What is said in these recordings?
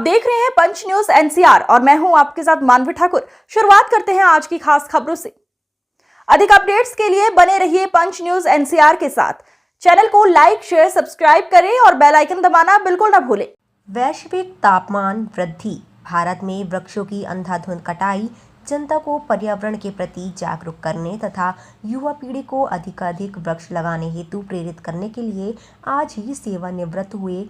देख रहे हैं पंच न्यूज एनसीआर और मैं हूं आपके साथ मानवी ठाकुर। शुरुआत करते हैं आज की खास खबरों से। अधिक अपडेट्स के लिए बने रहिए पंच न्यूज एनसीआर के साथ। चैनल को लाइक, शेयर, सब्सक्राइब करें और बेल आइकन दबाना बिल्कुल न भूलें। वैश्विक तापमान वृद्धि, भारत में वृक्षों की अंधाधुंध कटाई, जनता को पर्यावरण के प्रति जागरूक करने तथा युवा पीढ़ी को अधिकाधिक वृक्ष लगाने हेतु प्रेरित करने के लिए आज ही सेवानिवृत्त हुए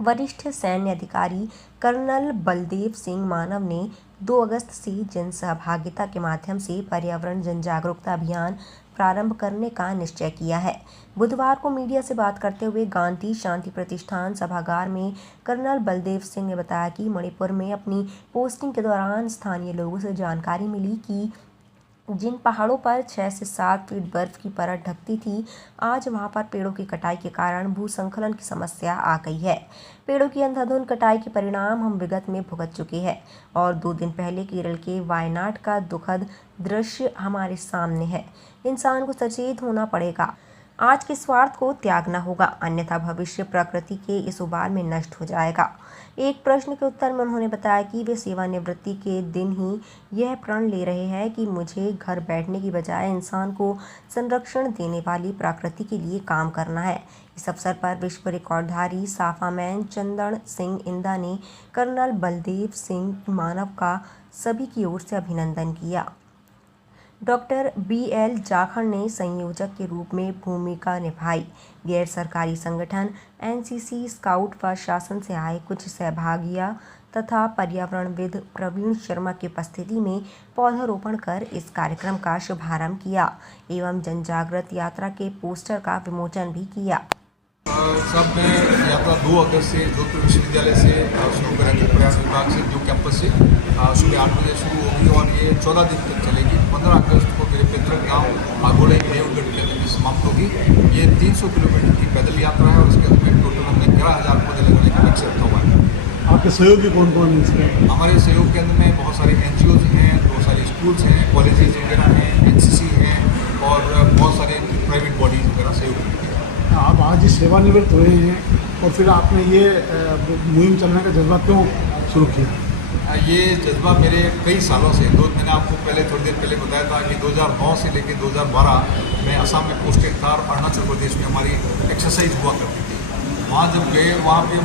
वरिष्ठ सैन्य अधिकारी कर्नल बलदेव सिंह मानव ने 2 अगस्त से जन सहभागिता के माध्यम से पर्यावरण जन जागरूकता अभियान प्रारंभ करने का निश्चय किया है। बुधवार को मीडिया से बात करते हुए गांधी शांति प्रतिष्ठान सभागार में कर्नल बलदेव सिंह ने बताया कि मणिपुर में अपनी पोस्टिंग के दौरान स्थानीय लोगों से जानकारी मिली कि जिन पहाड़ों पर 6 से 7 फीट बर्फ की परत ढकती थी, आज वहां पर पेड़ों की कटाई के कारण भूस्खलन की समस्या आ गई है। पेड़ों की अंधाधुंध कटाई के परिणाम हम विगत में भुगत चुके हैं और 2 दिन पहले केरल के वायनाड का दुखद दृश्य हमारे सामने है। इंसान को सचेत होना पड़ेगा। आज के स्वार्थ को त्यागना होगा, अन्यथा भविष्य प्रकृति के इस उबाल में नष्ट हो जाएगा। एक प्रश्न के उत्तर में उन्होंने बताया कि वे सेवानिवृत्ति के दिन ही यह प्रण ले रहे हैं कि मुझे घर बैठने की बजाय इंसान को संरक्षण देने वाली प्रकृति के लिए काम करना है। इस अवसर पर विश्व रिकॉर्डधारी साफामैन चंदन सिंह इंदा ने कर्नल बलदेव सिंह मानव का सभी की ओर से अभिनंदन किया। डॉक्टर BL जाखड़ ने संयोजक के रूप में भूमिका निभाई। गैर सरकारी संगठन NCC स्काउट व शासन से आए कुछ सहभागिया तथा पर्यावरणविद प्रवीण शर्मा की उपस्थिति में पौधारोपण कर इस कार्यक्रम का शुभारंभ किया एवं जनजागृत यात्रा के पोस्टर का विमोचन भी किया। सब में यात्रा 2 अगस्त से जोधपुर विश्वविद्यालय से शुरू करेंगे, प्रयास विभाग से जो कैंपस से सुबह 8 बजे शुरू होगी और ये 14 दिन तक चलेगी। 15 अगस्त को मेरे पैतृक गाँव आगोड़े देवगढ़ केंद्र में समाप्त होगी। ये 300 किलोमीटर की पैदल यात्रा है और इसके अंदर टोटल हमने 11,000 पौधे लगाने का लक्ष्य रखा हुआ है। आपके सहयोगी कौन कौन है इसमें? हमारे सहयोग केंद्र में बहुत सारे NGOs हैं, बहुत सारे स्कूल्स हैं, कॉलेजेस वगैरह हैं, NCC हैं और बहुत सारे प्राइवेट बॉडीज वगैरह सहयोग करते हैं। आप आज ही सेवानिवृत्त हुए हैं और फिर आपने ये मुहिम चलने का जज्बा क्यों शुरू किया? ये जज्बा मेरे कई सालों से, मैंने आपको थोड़ी देर पहले बताया था कि 2009 से लेकर 2012 मैं असम में पोस्टेड था और अरुणाचल प्रदेश में हमारी एक्सरसाइज हुआ करती थी। वहाँ जब गए, वहाँ पे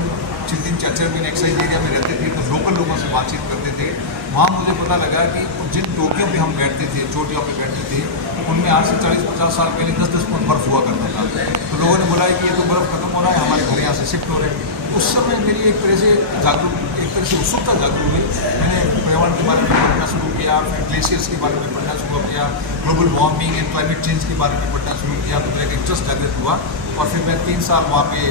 3-4 दिन एक्सरसाइज एरिया में रहते थे तो लोकल लोगों से बातचीत करते थे। वहाँ मुझे पता लगा कि जिन टोकियों पे हम बैठते थे, चोटियों पे बैठते थे, उनमें आज से 40-50 साल पहले 10-10 फुट बर्फ़ हुआ करता था। तो लोगों ने बोला कि ये तो बर्फ़ खत्म हो रहा है, हमारे घर यहाँ से शिफ्ट हो रहे हैं। उस समय मेरी एक तरह से उत्सुकता जागरूक हुई। मैंने पर्यावरण के बारे में पढ़ना शुरू किया, फिर ग्लेशियर्स के बारे में पढ़ना शुरू किया, global warming and climate change के बारे में पढ़ना शुरू किया। तो मेरा एक इंटरेस्ट जागृत हुआ और फिर मैं 3 साल वहाँ पे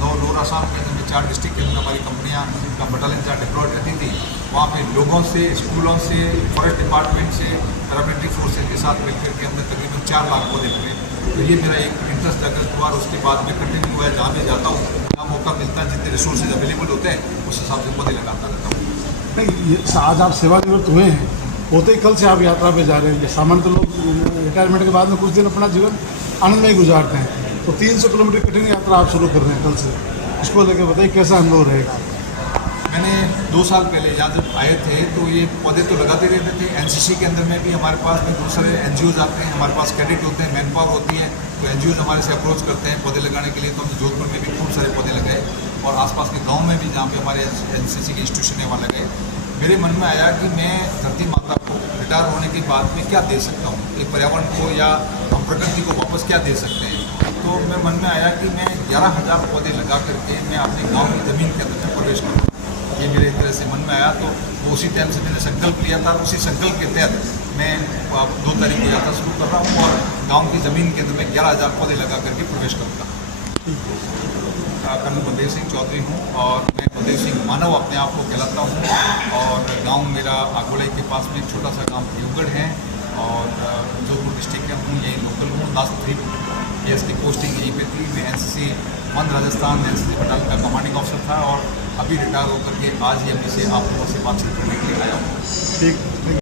लोअर असम के अंदर 4 डिस्ट्रिक्ट के अंदर हमारी कंपनियाँ का बटालियन जहाँ डिप्लॉयड रहती थी, वहाँ पे लोगों से, स्कूलों से, फॉरेस्ट डिपार्टमेंट से, पैरामिलिट्री फोर्सेज के साथ मिलकर के अंदर तकरीबन 4 लाख पौधे लगे। तो ये मेरा एक इंटरेस्ट जागृत हुआ और उसके बाद मैं कंटिन्यू हुआ, जहाँ भी जाता हूँ, जहाँ मौका मिलता है, जितने रिसोर्सेज अवेलेबल होते हैं उस हिसाब से पौधे लगाता रहता हूँ। नहीं, आज आप सेवानिवृत्त हुए हैं, होते ही कल से आप यात्रा पे जा रहे हैं। सामान्य लोग रिटायरमेंट के बाद में कुछ दिन अपना जीवन आनंद में ही गुजारते हैं, तो 300 किलोमीटर कठिन यात्रा आप शुरू कर रहे हैं कल से, इसको लेकर बताइए कैसा अनुभव रहेगा? मैंने 2 साल पहले यहाँ जब आए थे तो ये पौधे तो लगाते रहते थे। NCC के अंदर में भी हमारे पास में दूसरे NGOs आते हैं, हमारे पास कैडेट होते हैं, मैन पावर होती है, तो NGOs हमारे से अप्रोच करते हैं पौधे लगाने के लिए। तो हमने जोधपुर में भी खूब सारे पौधे लगाए और आसपास के गाँव में भी जहाँ पे हमारे NCC के इंस्टीट्यूशन है वहाँ लगाए। मेरे मन में आया कि मैं धरती माता को रिटायर होने के बाद में क्या दे सकता हूँ, एक पर्यावरण को या हम प्रकृति को वापस क्या दे सकते हैं। तो मैं मन में आया कि मैं 11,000 पौधे लगा करके मैं अपने गाँव की ज़मीन के अंदर में प्रवेश करूँ। ये मेरे एक तरह से मन में आया, तो उसी टाइम से मैंने संकल्प लिया था। उसी संकल्प के तहत मैं 2 तारीख को यात्रा शुरू कर रहा हूँ और गांव की ज़मीन के अंदर में 11,000 पौधे लगा करके प्रवेश करूँगा। कर्नल बलदेव सिंह चौधरी हूँ और मैं बलदेव सिंह मानव अपने आप को कहलाता हूँ और गांव मेरा आगोड़े के पास में एक छोटा सा गांव देवगढ़ है और जोधपुर डिस्ट्रिक्ट का हूँ, यही लोकल हूँ। लास्ट 3 ईयर्स की पोस्टिंग यहीं पे थी। मैं NCC 1 राजस्थान NCC बटालियन का कमांडिंग ऑफिसर था और अभी रिटायर होकर के आज ही अभी से आप लोगों से बातचीत करने के लिए आया हूँ। ठीक।